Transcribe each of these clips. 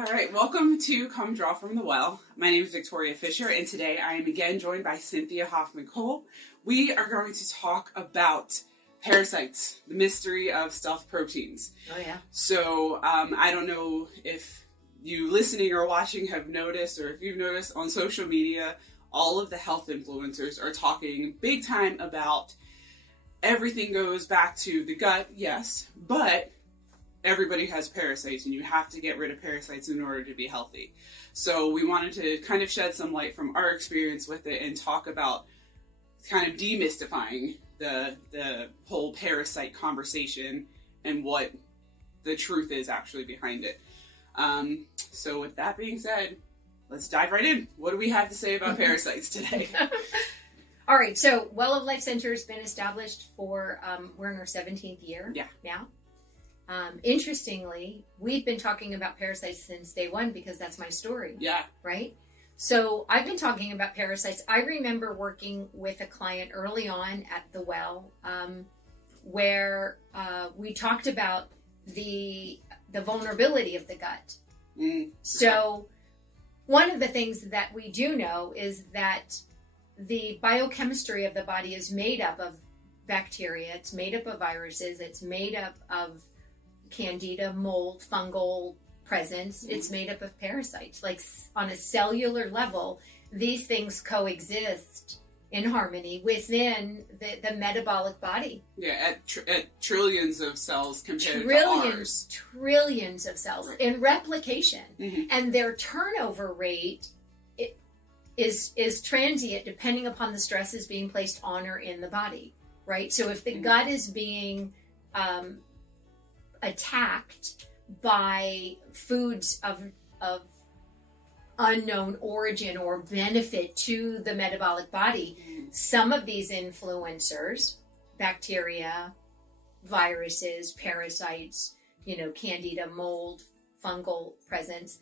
All right, welcome to Come Draw from the Well. My name is Victoria Fisher, and today I am again joined by Cynthia Hofmann-Coale. We are going to talk about parasites, the mystery of stealth proteins. Oh, yeah. So, I don't know if you listening or watching have noticed, or if you've noticed on social media, all of the health influencers are talking big time about everything goes back to the gut, yes, but everybody has parasites and you have to get rid of parasites in order to be healthy. So we wanted to kind of shed some light from our experience with it and talk about kind of demystifying the whole parasite conversation and what the truth is actually behind it. So with that being said, let's dive right in. What do we have to say about parasites today? All right, so Well of Life Center has been established for, we're in our 17th year now. Interestingly, we've been talking about parasites since day one because that's my story. Yeah. Right? So I've been talking about parasites. I remember working with a client early on at the Well, where we talked about the vulnerability of the gut. So one of the things that we do know is that the biochemistry of the body is made up of bacteria, it's made up of viruses, it's made up of candida, mold, fungal presence, it's made up of parasites. Like on a cellular level, these things coexist in harmony within the metabolic body. Yeah, at trillions of cells compared to ours. Trillions of cells in replication. Mm-hmm. And their turnover rate is transient depending upon the stresses being placed on or in the body, right? So if the gut is being attacked by foods of unknown origin or benefit to the metabolic body, some of these influencers, bacteria, viruses, parasites, candida, mold, fungal presence,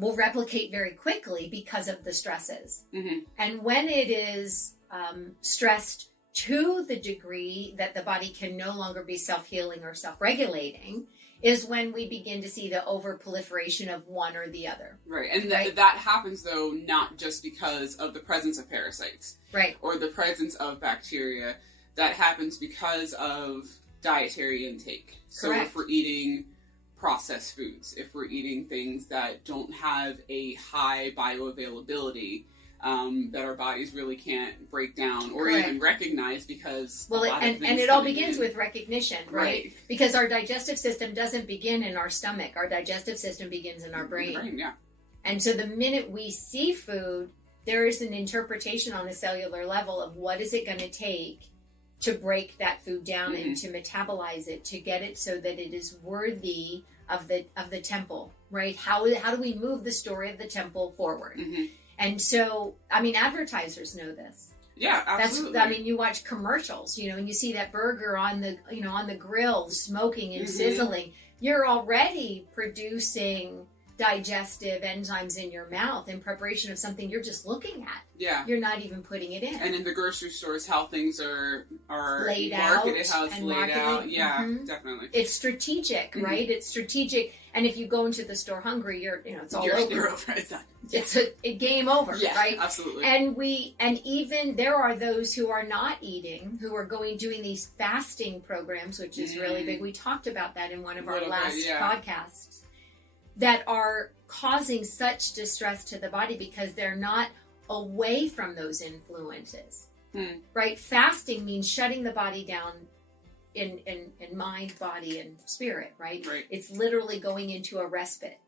will replicate very quickly because of the stresses. Mm-hmm. And when it is stressed to the degree that the body can no longer be self-healing or self-regulating, is when we begin to see the over-proliferation of one or the other. Right, and that happens, though, not just because of the presence of parasites. Right. Or the presence of bacteria. That happens because of dietary intake. So Correct. If we're eating processed foods, if we're eating things that don't have a high bioavailability, that our bodies really can't break down or Correct. even recognize because and it all begins with recognition, right? Right? Because our digestive system doesn't begin in our stomach. Our digestive system begins in our brain. Yeah. And so the minute we see food, there is an interpretation on a cellular level of what is it going to take to break that food down and to metabolize it, to get it so that it is worthy of the temple, right? How do we move the story of the temple forward? Mm-hmm. And so, advertisers know this. Yeah, absolutely. You watch commercials, and you see that burger on the grill smoking and sizzling. You're already producing digestive enzymes in your mouth in preparation of something you're just looking at. Yeah. You're not even putting it in. And in the grocery stores, how things are laid marketed, out, how it's and laid marketed. out. Yeah, definitely. It's strategic, right? It's strategic. And if you go into the store hungry, it's all over. You're over. It's done. It's a game over, right? Absolutely. And even there are those who are not eating, who are doing these fasting programs, which is really big. We talked about that in one of our last podcasts, that are causing such distress to the body because they're not away from those influences, right? Fasting means shutting the body down in mind, body, and spirit, right? It's literally going into a respite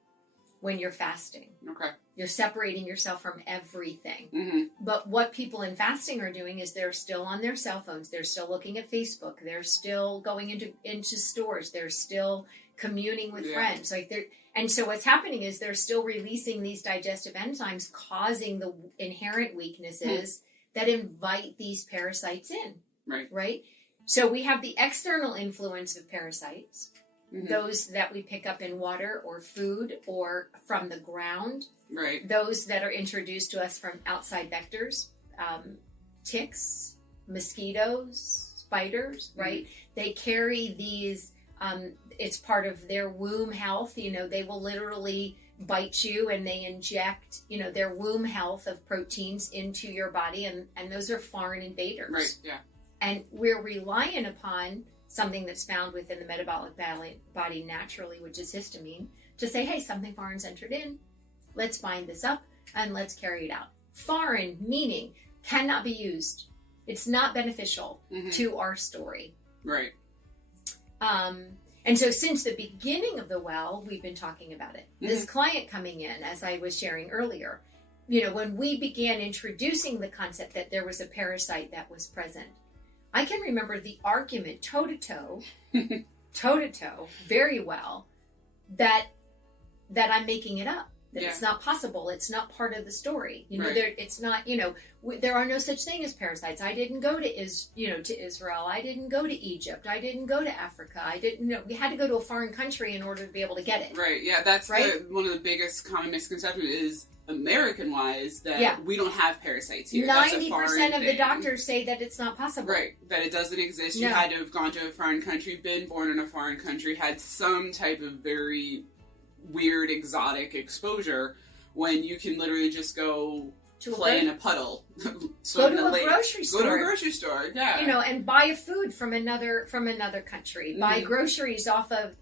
when you're fasting. Okay. You're separating yourself from everything. Mm-hmm. But what people in fasting are doing is they're still on their cell phones. They're still looking at Facebook. They're still going into stores. They're still communing with friends. And so what's happening is they're still releasing these digestive enzymes, causing the inherent weaknesses that invite these parasites in. Right? So we have the external influence of parasites, those that we pick up in water or food or from the ground, those that are introduced to us from outside vectors, ticks, mosquitoes, spiders, right? They carry these, it's part of their womb health. They will literally bite you and they inject, their womb health of proteins into your body, and those are foreign invaders. Right, yeah. And we're relying upon something that's found within the metabolic body naturally, which is histamine, to say, hey, something foreign's entered in, let's bind this up and let's carry it out. Foreign meaning cannot be used. It's not beneficial to our story. Right. And so since the beginning of the well, we've been talking about it. This client coming in, as I was sharing earlier, when we began introducing the concept that there was a parasite that was present, I can remember the argument toe-to-toe, very well, that I'm making it up. That it's not possible. It's not part of the story. It's not, there are no such thing as parasites. I didn't go to Israel. I didn't go to Egypt. I didn't go to Africa. We had to go to a foreign country in order to be able to get it. Right. Yeah. That's one of the biggest common misconceptions is American-wise that we don't have parasites here. 90% of the doctors say that it's not possible. Right. That it doesn't exist. You had to have gone to a foreign country, been born in a foreign country, had some type of very weird exotic exposure, when you can literally just go to play in a puddle, go to a grocery store, and buy a food from another country, buy groceries off of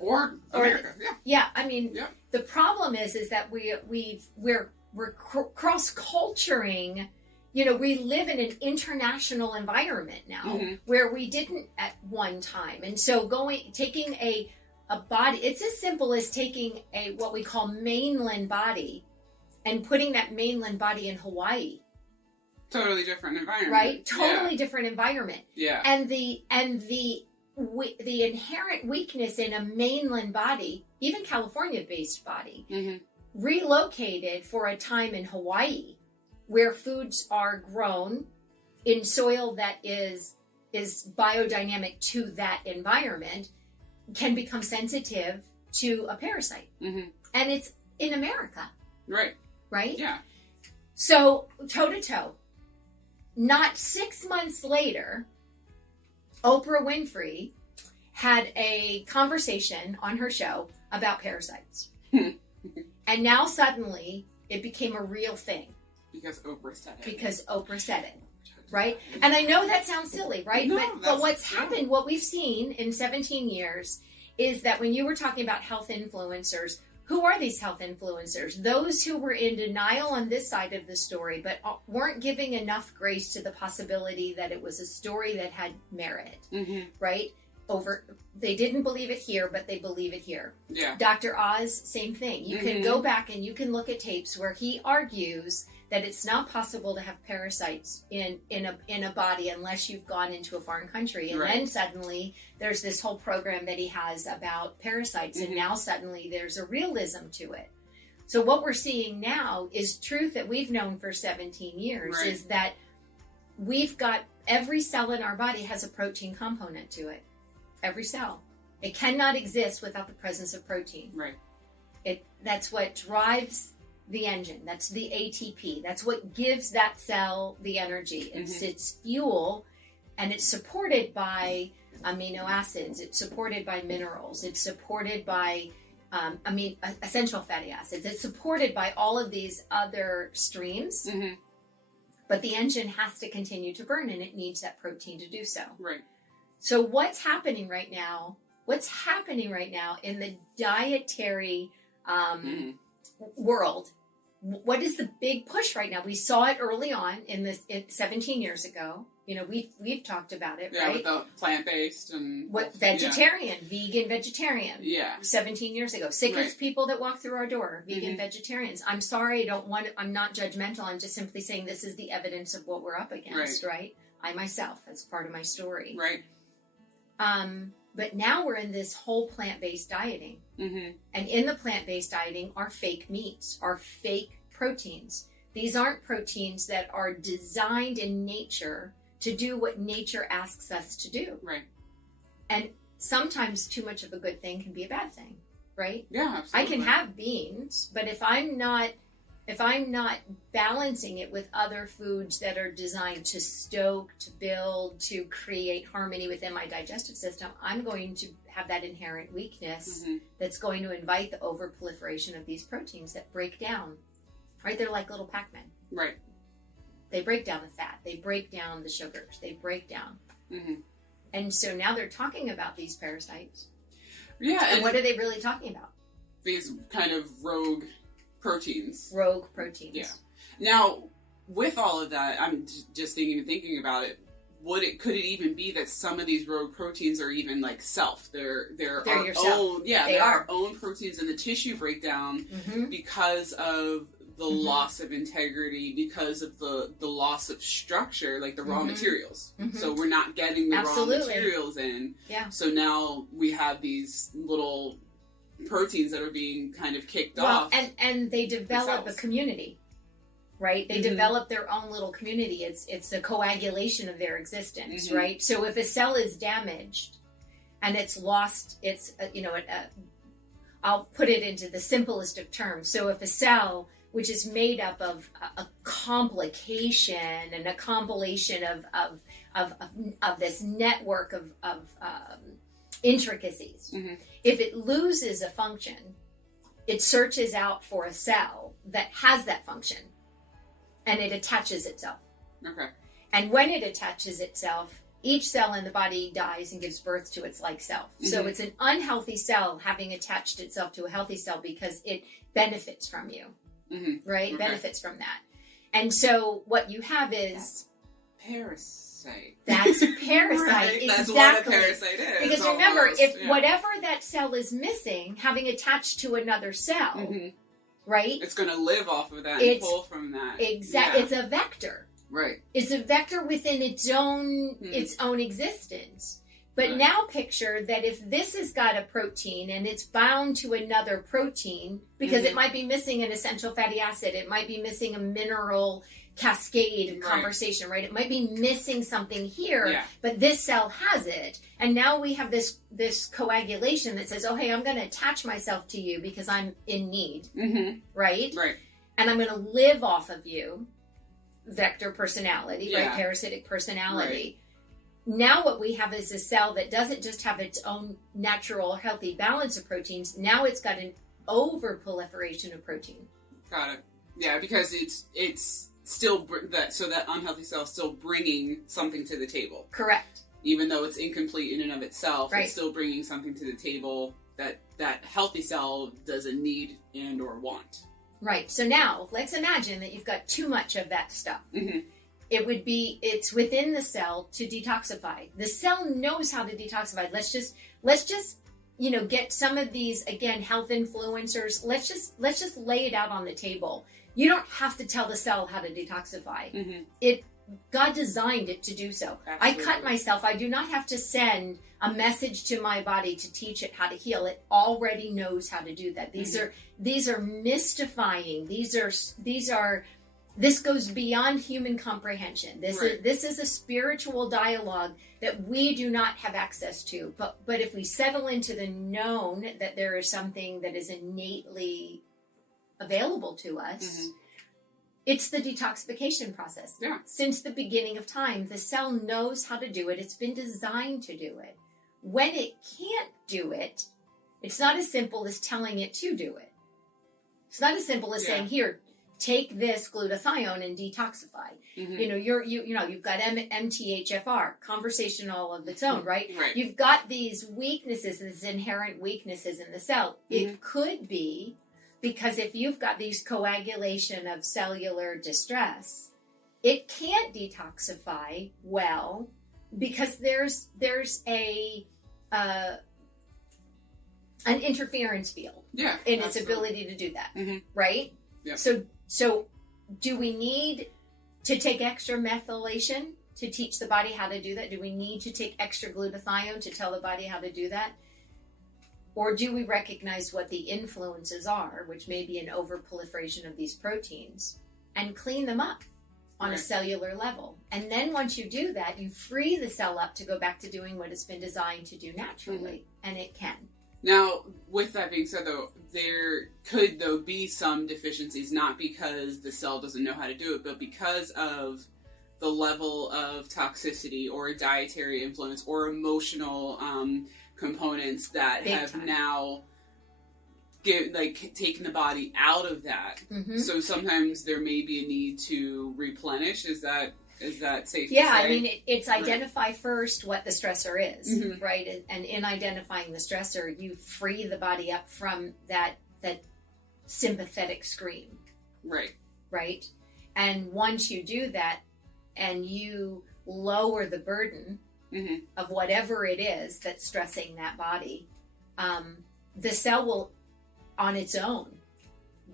or America. The problem is that we're cross-culturing. We live in an international environment now where we didn't at one time, and so taking a body, it's as simple as taking what we call mainland body and putting that mainland body in Hawaii. Totally different environment. Right? Totally different environment. Yeah. And the inherent weakness in a mainland body, even California-based body, relocated for a time in Hawaii, where foods are grown in soil that is biodynamic to that environment, can become sensitive to a parasite. And it's in America. Right. Right? Yeah. So, toe-to-toe. Not 6 months later, Oprah Winfrey had a conversation on her show about parasites. And now suddenly, it became a real thing. Because Oprah said it. Because Oprah said it. Right? And I know that sounds silly, right? No, but what's happened, what we've seen in 17 years is that when you were talking about health influencers, who are these health influencers? Those who were in denial on this side of the story, but weren't giving enough grace to the possibility that it was a story that had merit, right? They didn't believe it here, but they believe it here. Yeah. Dr. Oz, same thing. You can go back and you can look at tapes where he argues that it's not possible to have parasites in a body unless you've gone into a foreign country. And then suddenly there's this whole program that he has about parasites, and now suddenly there's a realism to it. So what we're seeing now is truth that we've known for 17 years, is that we've got every cell in our body has a protein component to it. Every cell. It cannot exist without the presence of protein. Right. That's what drives the engine. That's the ATP. That's what gives that cell the energy. It's its fuel, and it's supported by amino acids. It's supported by minerals. It's supported by essential fatty acids. It's supported by all of these other streams. But the engine has to continue to burn, and it needs that protein to do so. Right. So what's happening right now? What's happening right now in the dietary world? What is the big push right now? We saw it early on 17 years ago. We've talked about it, right? With the plant-based and vegan, vegetarian. Yeah. 17 years ago. Sickest people that walk through our door, vegan vegetarians. I'm sorry, I'm not judgmental. I'm just simply saying this is the evidence of what we're up against, right? I myself, that's part of my story. Right. But now we're in this whole plant-based dieting. And in the plant-based dieting are fake meats, are fake proteins. These aren't proteins that are designed in nature to do what nature asks us to do. Right. And sometimes too much of a good thing can be a bad thing, right? Yeah, absolutely. I can have beans, but if I'm not if I'm not balancing it with other foods that are designed to stoke, to build, to create harmony within my digestive system, I'm going to have that inherent weakness that's going to invite the overproliferation of these proteins that break down. Right? They're like little Pac-Men. Right. They break down the fat. They break down the sugars. They break down. And so now they're talking about these parasites. Yeah. And what are they really talking about? These kind of rogue proteins. Rogue proteins. Yeah. Now, with all of that, I'm just thinking about it. Could it even be that some of these rogue proteins are even like self? They're our own. Yeah, they're our own proteins in the tissue breakdown because of the loss of integrity, because of the loss of structure, like the raw materials. So we're not getting the raw materials in. Yeah. So now we have these little proteins that are being kind of kicked off. And they develop a community, right? They develop their own little community. It's a coagulation of their existence, right? So if a cell is damaged and it's lost, I'll put it into the simplest of terms. So if a cell, which is made up of a complication and a compilation of this network of intricacies. If it loses a function, it searches out for a cell that has that function, and it attaches itself. Okay. And when it attaches itself, each cell in the body dies and gives birth to its like self. So it's an unhealthy cell having attached itself to a healthy cell because it benefits from you, right? Okay. Benefits from that. And so what you have is... Parasite. That's a parasite. Right? Exactly. That's what a parasite is. Because remember, if whatever that cell is missing, having attached to another cell, right? It's going to live off of that and pull from that. Exactly. Yeah. It's a vector. Right. It's a vector within its own existence. But now picture that if this has got a protein and it's bound to another protein, because it might be missing an essential fatty acid, it might be missing a mineral cascade conversation, right? It might be missing something here, but this cell has it. And now we have this coagulation that says, oh, hey, I'm going to attach myself to you because I'm in need, right? Right. And I'm going to live off of you, vector personality, right? Parasitic personality. Right. Now what we have is a cell that doesn't just have its own natural healthy balance of proteins. Now it's got an overproliferation of protein. Got it. Yeah, because it's still that unhealthy cell is still bringing something to the table. Correct. Even though it's incomplete in and of itself, it's still bringing something to the table that healthy cell doesn't need and or want. Right. So now let's imagine that you've got too much of that stuff. It's within the cell to detoxify. The cell knows how to detoxify. Let's just get some of these, again, health influencers. Let's just lay it out on the table. You don't have to tell the cell how to detoxify. God designed it to do so. Absolutely. I cut myself. I do not have to send a message to my body to teach it how to heal. It already knows how to do that. These are mystifying. This goes beyond human comprehension. This is a spiritual dialogue that we do not have access to. But if we settle into the known that there is something that is innately available to us, it's the detoxification process. Yeah. Since the beginning of time, the cell knows how to do it. It's been designed to do it. When it can't do it, it's not as simple as telling it to do it. It's not as simple as saying, here, take this glutathione and detoxify. You've got MTHFR, conversation all of its own, right? You've got these weaknesses, these inherent weaknesses in the cell. It could be because if you've got these coagulation of cellular distress, it can't detoxify well because there's an interference field in its ability to do that, right? Yeah. So do we need to take extra methylation to teach the body how to do that? Do we need to take extra glutathione to tell the body how to do that? Or do we recognize what the influences are, which may be an overproliferation of these proteins, and clean them up on a cellular level? And then once you do that, you free the cell up to go back to doing what it's been designed to do naturally, and it can. Now, with that being said, though, there could, though, be some deficiencies, not because the cell doesn't know how to do it, but because of the level of toxicity or dietary influence or emotional components that Big have time. now taken the body out of that. Mm-hmm. So sometimes there may be a need to replenish. Is that safe to say? Yeah, I mean, it's identify first what the stressor is, Mm-hmm. right? And in identifying the stressor, you free the body up from that sympathetic scream, Right. right? And once you do that and you lower the burden Mm-hmm. of whatever it is that's stressing that body, the cell will, on its own,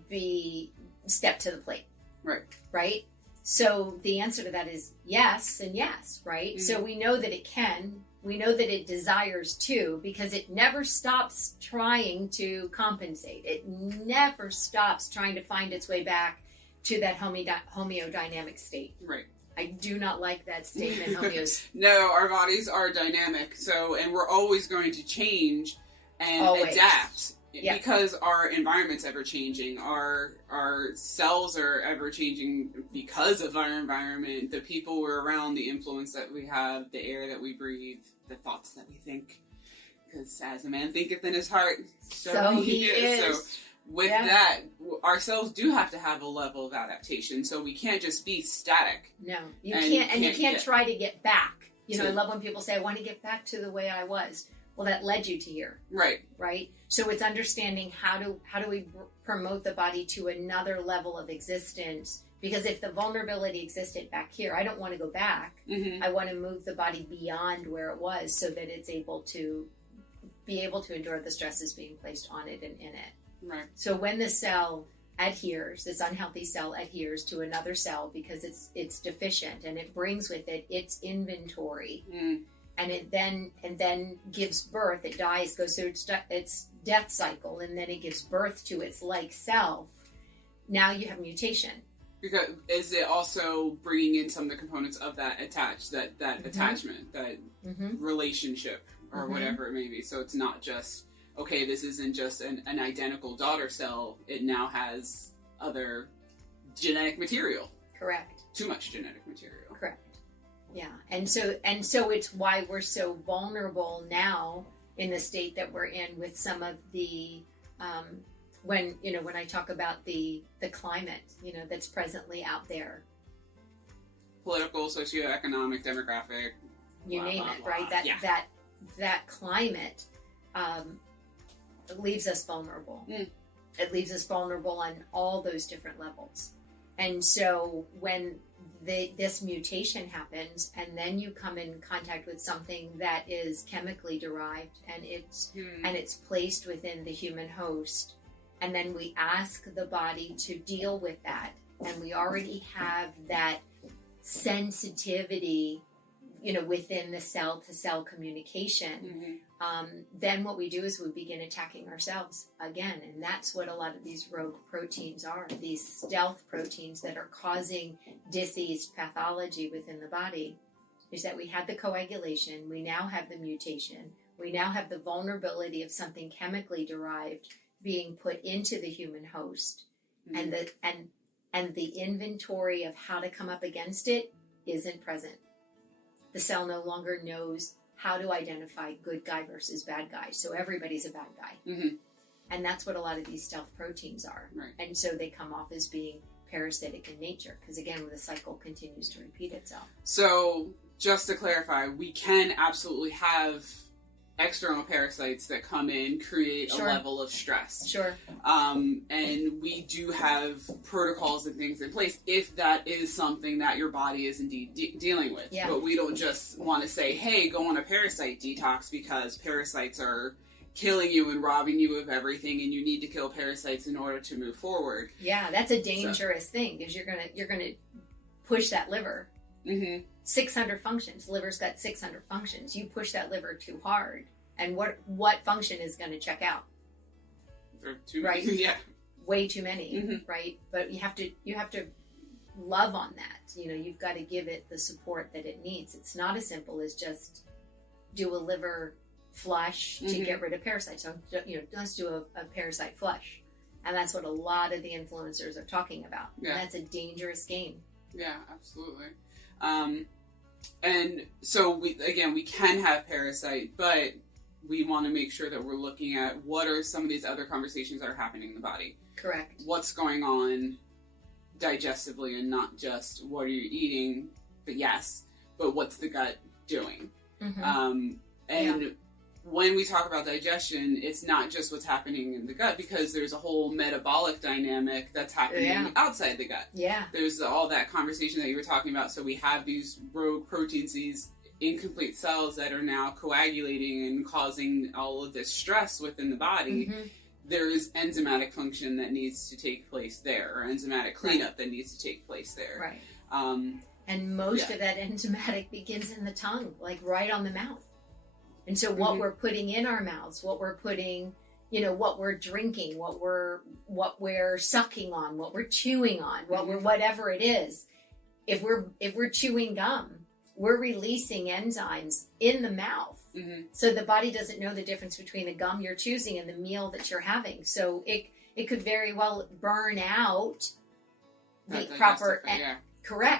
be step to the plate. Right. Right? So the answer to that is yes and yes, right? Mm-hmm. So we know that it can. We know that it desires to, because it never stops trying to compensate. It never stops trying to find its way back to that homeodynamic state. Right. I do not like that statement, homeos. No, our bodies are dynamic, and we're always going to change and Always. adapt Yeah. because our environment's ever changing. Our cells are ever changing because of our environment, the people we're around, the influence that we have, the air that we breathe, the thoughts that we think. Because as a man thinketh in his heart, So he is. So with that, our cells do have to have a level of adaptation, so we can't just be static. No, you And can't, and you can't can't get try to get back. I to- love when people say, I want to get back to the way I was. Well, that led you to here, Right. right? So it's understanding how do we promote the body to another level of existence. Because if the vulnerability existed back here, I don't want to go back. Mm-hmm. I want to move the body beyond where it was so that it's able to endure the stresses being placed on it and in it. Right. So when the cell adheres, this unhealthy cell adheres to another cell because it's deficient, and it brings with it its inventory, and it then gives birth. It dies, goes through its death cycle, and then it gives birth to its like self. Now you have mutation. Because is it also bringing in some of the components of that attachment, that relationship, or whatever it may be? So it's not just, okay, this isn't just an identical daughter cell. It now has other genetic material. Correct. Too much genetic material. Correct. Yeah. And so it's why we're so vulnerable now in the state that we're in with some of the when I talk about the climate, that's presently out there. Political, socioeconomic, demographic. You blah, name blah, it, blah. right? Yeah. That climate leaves us vulnerable. It leaves us vulnerable on all those different levels. And so when this mutation happens, and then you come in contact with something that is chemically derived, and it's placed within the human host, and then we ask the body to deal with that, and we already have that sensitivity, within the cell-to-cell communication, then what we do is we begin attacking ourselves again. And that's what a lot of these rogue proteins are, these stealth proteins that are causing disease pathology within the body, is that we had the coagulation, we now have the mutation, we now have the vulnerability of something chemically derived being put into the human host, and the inventory of how to come up against it isn't present. The cell no longer knows how to identify good guy versus bad guy. So everybody's a bad guy. And that's what a lot of these stealth proteins are. Right. And so they come off as being parasitic in nature, because again, the cycle continues to repeat itself. So just to clarify, we can absolutely have external parasites that come in, create a level of stress. Sure. And we do have protocols and things in place if that is something that your body is indeed dealing with. Yeah. But we don't just want to say, hey, go on a parasite detox because parasites are killing you and robbing you of everything, and you need to kill parasites in order to move forward. Yeah, that's a dangerous thing, because you're gonna push that liver. 600 functions. Liver's got 600 functions. You push that liver too hard, and what function is going to check out? Or too right? Yeah. Way too many, right? But you have to love on that. You've got to give it the support that it needs. It's not as simple as just do a liver flush to get rid of parasites. So, let's do a parasite flush. And that's what a lot of the influencers are talking about. Yeah. And that's a dangerous game. Yeah, absolutely. And so we can have parasite, but we want to make sure that we're looking at what are some of these other conversations that are happening in the body. Correct. What's going on digestively, and not just what are you eating, but what's the gut doing? And when we talk about digestion, it's not just what's happening in the gut, because there's a whole metabolic dynamic that's happening outside the gut. Yeah. There's all that conversation that you were talking about. So we have these rogue proteins, these incomplete cells that are now coagulating and causing all of this stress within the body. There is enzymatic function that needs to take place there, or enzymatic cleanup that needs to take place there. Right. And most of that enzymatic begins in the tongue, like right on the mouth. And so what we're putting in our mouths, what we're putting, what we're drinking, what we're sucking on, what we're chewing on, whatever it is, if we're chewing gum, we're releasing enzymes in the mouth. So the body doesn't know the difference between the gum you're choosing and the meal that you're having. So it could very well burn out the proper,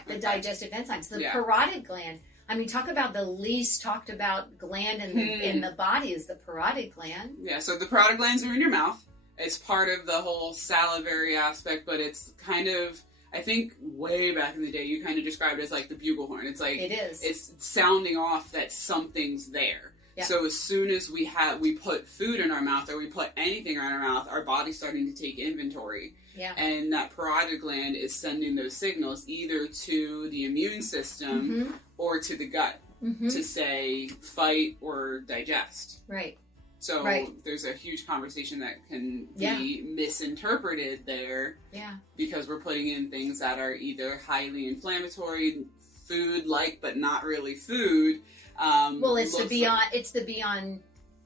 the digestive enzymes. The parotid gland. I mean, talk about the least talked about gland in the body is the parotid gland. Yeah, so the parotid glands are in your mouth. It's part of the whole salivary aspect, but it's kind of, I think way back in the day, you kind of described it as like the bugle horn. It's like, it is. It's sounding off that something's there. Yeah. So as soon as we put food in our mouth, or we put anything in our mouth, our body's starting to take inventory. Yeah. And that parotid gland is sending those signals either to the immune system or to the gut to say fight or digest. Right. So there's a huge conversation that can be misinterpreted there. Yeah. Because we're putting in things that are either highly inflammatory, food-like but not really food. It's the beyond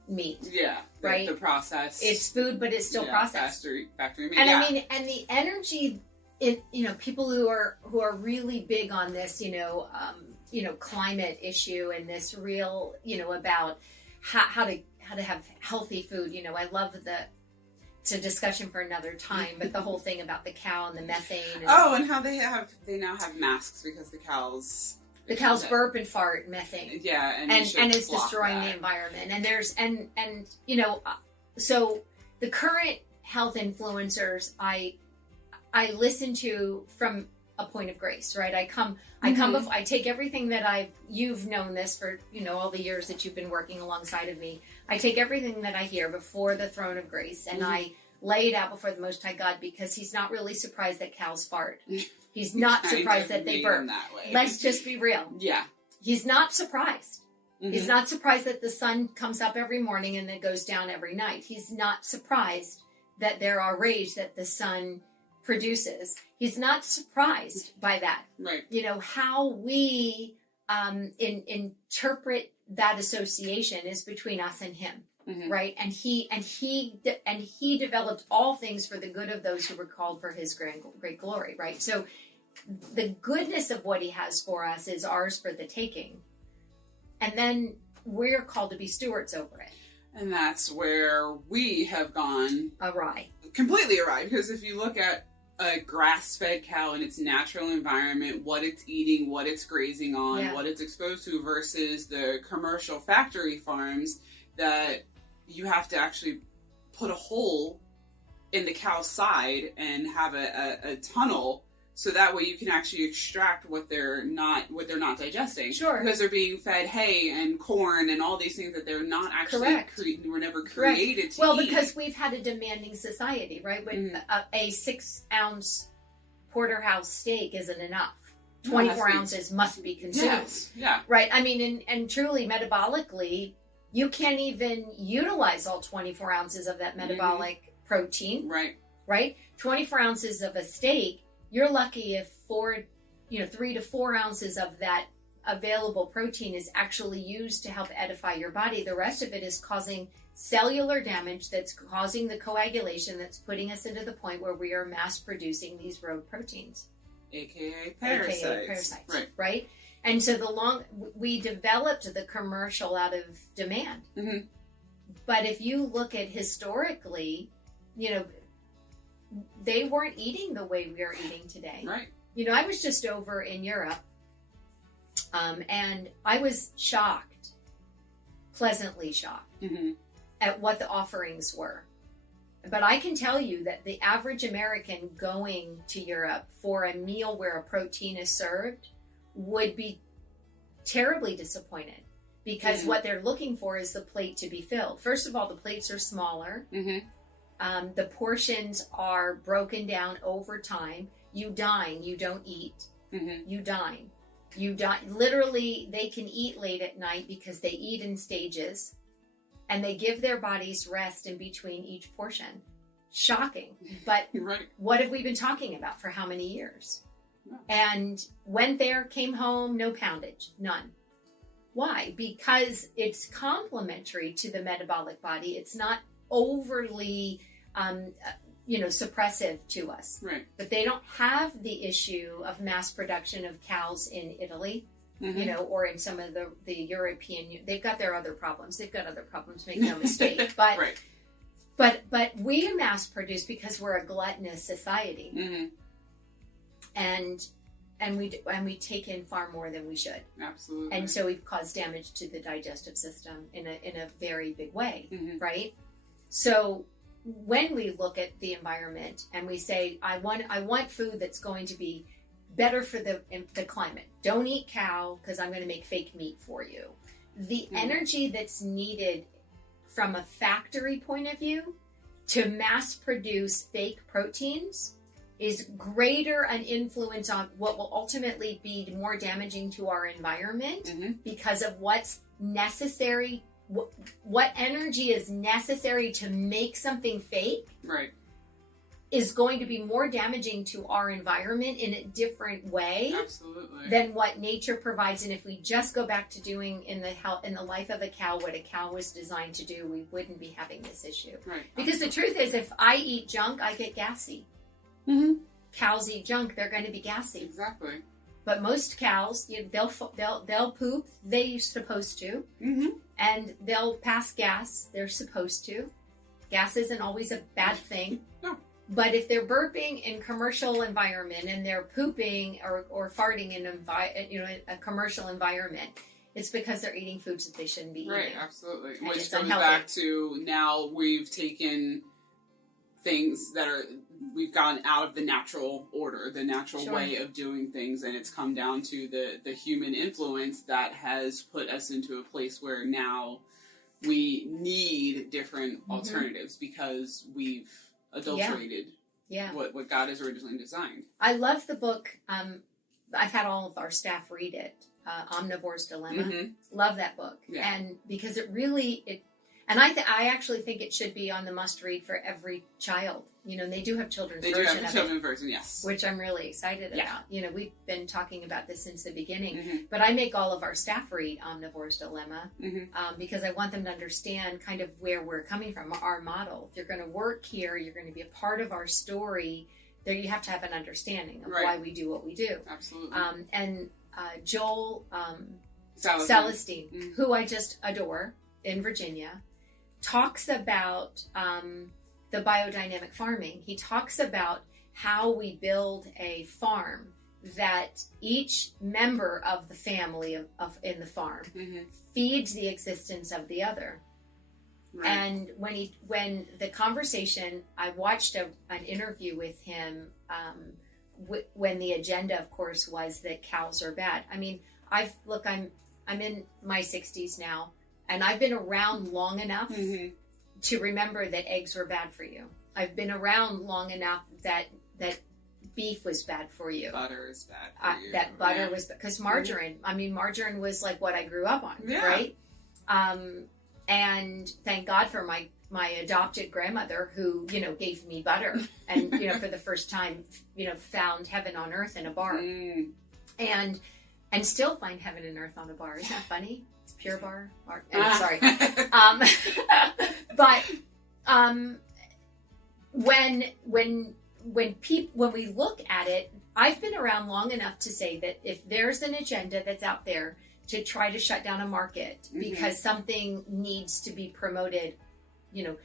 meat. Yeah. Right. The process. It's food, but it's still processed. Factory meat. And I mean, and the energy in people who are really big on this, climate issue and this real, about how to have healthy food. I love it's a discussion for another time, but the whole thing about the cow and the methane. And and how they now have masks because the cows burp and fart methane. Yeah, and it's destroying the environment. And there's so the current health influencers I listen to from a point of grace, right? I take everything that you've known this for, all the years that you've been working alongside of me. I take everything that I hear before the throne of grace and I lay it out before the Most High God, because he's not really surprised that cows fart. He's not surprised that they burp. Let's just be real. Yeah. He's not surprised. He's not surprised that the sun comes up every morning and then goes down every night. He's not surprised that there are rays that the sun produces. He's not surprised by that. Right. How we interpret that association is between us and him. Right. And he developed all things for the good of those who were called for his great glory. Right. So the goodness of what he has for us is ours for the taking. And then we're called to be stewards over it. And that's where we have gone completely awry. Because if you look at a grass-fed cow in its natural environment, what it's eating, what it's grazing on, what it's exposed to, versus the commercial factory farms that you have to actually put a hole in the cow's side and have a tunnel, so that way you can actually extract what they're not digesting. Sure. Because they're being fed hay and corn and all these things that they're not actually were never created to eat. Because we've had a demanding society, right? When a 6-ounce porterhouse steak isn't enough. 24 ounces must be consumed. Yes. Yeah. Right. I mean, and truly metabolically, you can't even utilize all 24 ounces of that metabolic protein. Right. Right? 24 ounces of a steak, you're lucky if 3 to 4 ounces of that available protein is actually used to help edify your body. The rest of it is causing cellular damage that's causing the coagulation that's putting us into the point where we are mass producing these rogue proteins. AKA parasites. Right? And so we developed the commercial out of demand. But if you look at historically, they weren't eating the way we are eating today. Right. I was just over in Europe, and I was shocked, pleasantly shocked, at what the offerings were. But I can tell you that the average American going to Europe for a meal where a protein is served would be terribly disappointed, because what they're looking for is the plate to be filled. First of all, the plates are smaller. The portions are broken down over time. You dine, you don't eat. You dine. Literally, they can eat late at night because they eat in stages, and they give their bodies rest in between each portion. Shocking. But what have we been talking about for how many years? And went there, came home, no poundage, none. Why? Because it's complementary to the metabolic body. It's not overly, suppressive to us. Right. But they don't have the issue of mass production of cows in Italy, or in some of the European. They've got their other problems. They've got other problems. Make no mistake. But but we mass produce because we're a gluttonous society, and we take in far more than we should. Absolutely. And so we've caused damage to the digestive system in a very big way, right? So when we look at the environment and we say, I want food that's going to be better for the climate. Don't eat cow because I'm going to make fake meat for you. The energy that's needed from a factory point of view to mass produce fake proteins is greater an influence on what will ultimately be more damaging to our environment because of what's necessary, what energy is necessary to make something fake, is going to be more damaging to our environment in a different way than what nature provides. And if we just go back to doing in the life of a cow what a cow was designed to do, we wouldn't be having this issue. Because the truth is, if I eat junk, I get gassy. Cows eat junk, they're going to be gassy. Exactly. But most cows, they'll poop, they're supposed to, and they'll pass gas, they're supposed to. Gas isn't always a bad thing. No. But if they're burping in commercial environment and they're pooping or farting in a commercial environment, it's because they're eating foods that they shouldn't be eating. Right, absolutely. And which goes back to now we've taken things we've gotten out of the natural order, the natural way of doing things, and it's come down to the human influence that has put us into a place where now we need different alternatives because we've adulterated what God has originally designed. I love the book. I've had all of our staff read it, Omnivore's Dilemma. Love that book. And because it really, and I actually think it should be on the must read for every child. And they do have children's version of it. They do have a children's version, yes. Which I'm really excited about. We've been talking about this since the beginning. But I make all of our staff read Omnivore's Dilemma because I want them to understand kind of where we're coming from, our model. If you're going to work here, you're going to be a part of our story. There, you have to have an understanding of why we do what we do. Absolutely. And Joel Celestine, who I just adore in Virginia, talks about the biodynamic farming. He talks about how we build a farm that each member of the family in the farm feeds the existence of the other. And when the conversation, I watched an interview with him when the agenda, of course, was that cows are bad. I mean, I'm in my 60s now, and I've been around long enough to remember that eggs were bad for you. I've been around long enough that beef was bad for you. Butter is bad for you. That butter was, because margarine, margarine was like what I grew up on, right? And thank God for my adopted grandmother who, gave me butter and, for the first time, found heaven on earth in a bar. And still find heaven and earth on a bar. Isn't that funny? It's Pure Bar. Sorry. But when we look at it, I've been around long enough to say that if there's an agenda that's out there to try to shut down a market because something needs to be promoted, you know,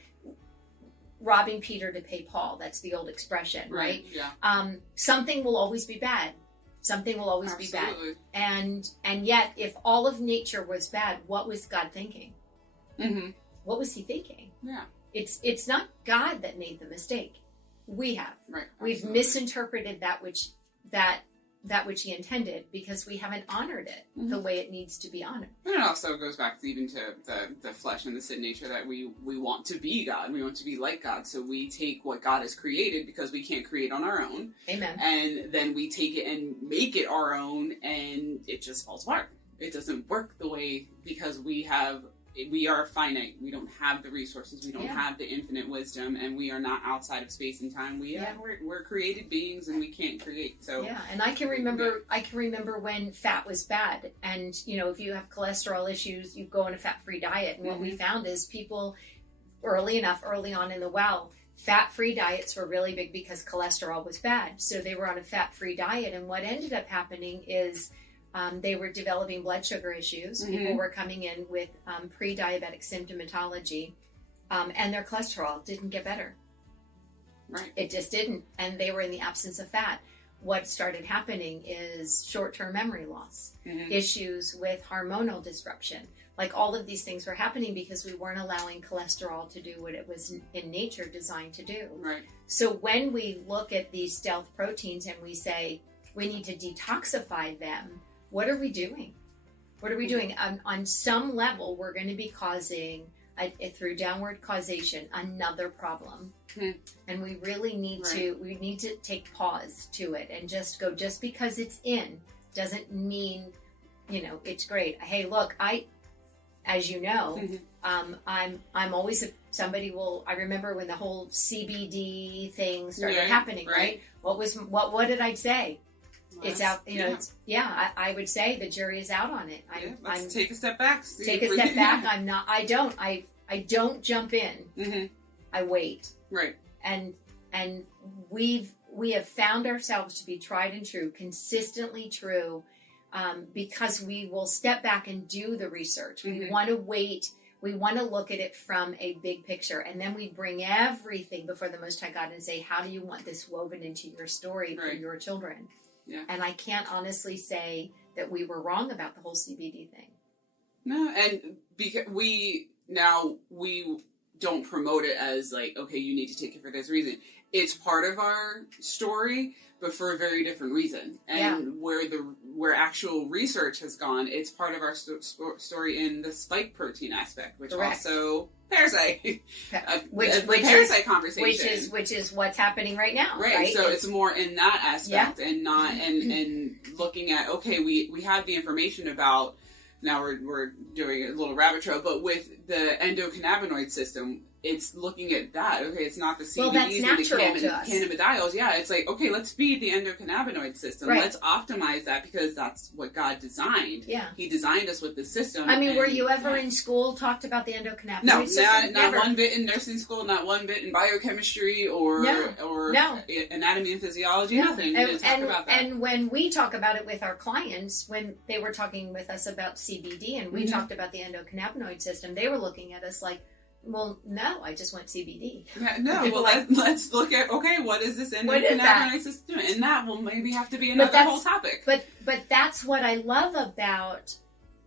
robbing Peter to pay Paul. That's the old expression, right? Yeah. Something will always be bad. Something will always be bad. And yet, if all of nature was bad, what was God thinking? What was he thinking? Yeah. It's not God that made the mistake. We have. Right. We've misinterpreted that which he intended because we haven't honored it the way it needs to be honored. And it also goes back even to the flesh and the sin nature that we want to be God. We want to be like God. So we take what God has created because we can't create on our own. Amen. And then we take it and make it our own, and it just falls apart. It doesn't work the way, because we are finite. We don't have the resources. We don't have the infinite wisdom, and we are not outside of space and time. We're created beings, and we can't create. So and I can remember when fat was bad, and you know, if you have cholesterol issues, you go on a fat-free diet. And what we found is people early on in the well, fat-free diets were really big because cholesterol was bad. So they were on a fat-free diet, and what ended up happening is they were developing blood sugar issues. People were coming in with pre-diabetic symptomatology, and their cholesterol didn't get better. Right. It just didn't. And they were in the absence of fat. What started happening is short-term memory loss, issues with hormonal disruption. Like, all of these things were happening because we weren't allowing cholesterol to do what it was in nature designed to do. Right. So when we look at these stealth proteins and we say we need to detoxify them, what are we doing? What are we doing? On some level, we're going to be causing, through downward causation, another problem. And we really need to take pause to it and just go, just because it's in doesn't mean, you know, it's great. Hey, look, as you know, I'm always I remember when the whole CBD thing started happening, right? What did I say? It's out, you know. I would say the jury is out on it. Let's take a step back. Take a step back. I don't jump in. I wait. Right. And we have found ourselves to be tried and true, consistently true, because we will step back and do the research. We want to wait. We want to look at it from a big picture, and then we bring everything before the Most High God and say, how do you want this woven into your story for your children? Yeah. And I can't honestly say that we were wrong about the whole CBD thing. No, and because we don't promote it as like, okay, you need to take it for this reason. It's part of our story, but for a very different reason. And where actual research has gone, it's part of our story in the spike protein aspect, which also parasite, parasite conversation, which is what's happening right now. Right. So it's more in that aspect, and not and looking at, okay, we have the information about. Now we're doing a little rabbit trail, but with the endocannabinoid system, it's looking at that. Okay, it's not the CBDs and the cannabidiols. Yeah, it's like, okay, let's feed the endocannabinoid system. Right. Let's optimize that, because that's what God designed. Yeah. He designed us with the system. I mean, were you ever in school talked about the endocannabinoid system? No, not one bit in nursing school, not one bit in biochemistry or anatomy and physiology, nothing. We didn't talk about that. And when we talk about it with our clients, when they were talking with us about CBD and we talked about the endocannabinoid system, they were looking at us like, well, no, I just want CBD. Let's look at, okay, what is this endocannabinoid system? And that will maybe have to be another whole topic. But that's what I love about,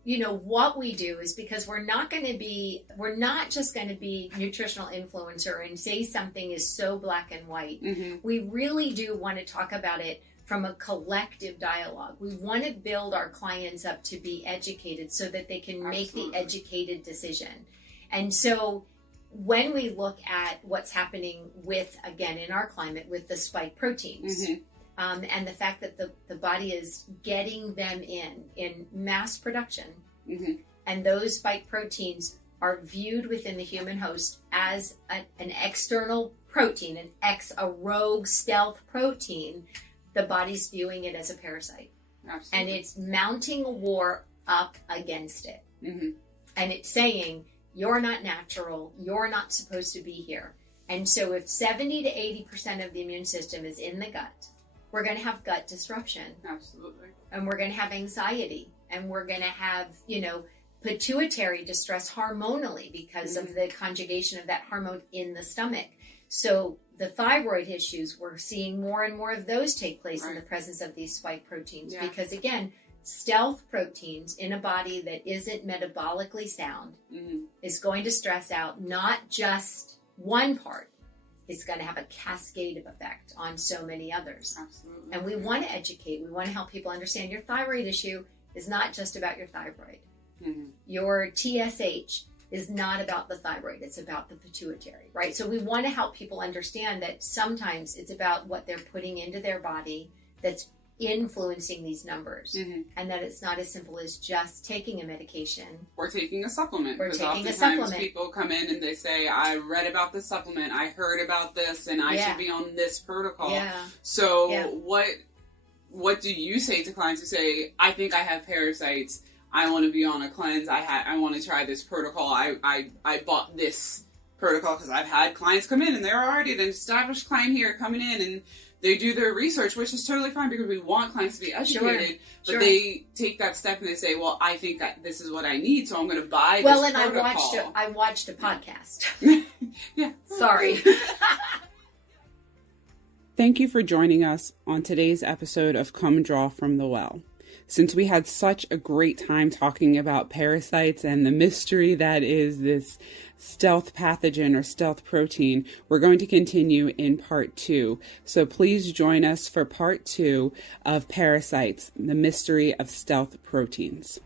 you know, what we do, is because we're not just going to be nutritional influencer and say something is so black and white. We really do want to talk about it from a collective dialogue. We want to build our clients up to be educated so that they can make the educated decision. And so when we look at what's happening with, again, in our climate, with the spike proteins, and the fact that the body is getting them in mass production, and those spike proteins are viewed within the human host as an external protein, a rogue stealth protein, the body's viewing it as a parasite. Absolutely. And it's mounting a war up against it. And it's saying, you're not natural. You're not supposed to be here. And so if 70 to 80% of the immune system is in the gut, we're going to have gut disruption. Absolutely. And we're going to have anxiety. and we're going to have, pituitary distress hormonally because of the conjugation of that hormone in the stomach. So the thyroid issues, we're seeing more and more of those take place in the presence of these spike proteins because, again, stealth proteins in a body that isn't metabolically sound is going to stress out not just one part. It's going to have a cascade of effect on so many others. Absolutely. And we want to educate. We want to help people understand your thyroid issue is not just about your thyroid. Your TSH is not about the thyroid. It's about the pituitary, right? So we want to help people understand that sometimes it's about what they're putting into their body that's influencing these numbers, and that it's not as simple as just taking a medication or taking a supplement. Or because taking a oftentimes supplement. people come in and they say, I read about the supplement, I heard about this, and I should be on this protocol. So what do you say to clients who say, I think I have parasites, I want to be on a cleanse, I want to try this protocol, I bought this protocol because I've had clients come in and they're already an established client here coming in and they do their research, which is totally fine because we want clients to be educated, but they take that step and they say, well, I think this is what I need, so I'm going to buy this protocol. Well, and I watched a podcast. Yeah. Sorry. Thank you for joining us on today's episode of Come Draw from the Well. Since we had such a great time talking about parasites and the mystery that is this stealth pathogen or stealth protein, we're going to continue in part 2. So please join us for part 2 of Parasites, the mystery of stealth proteins.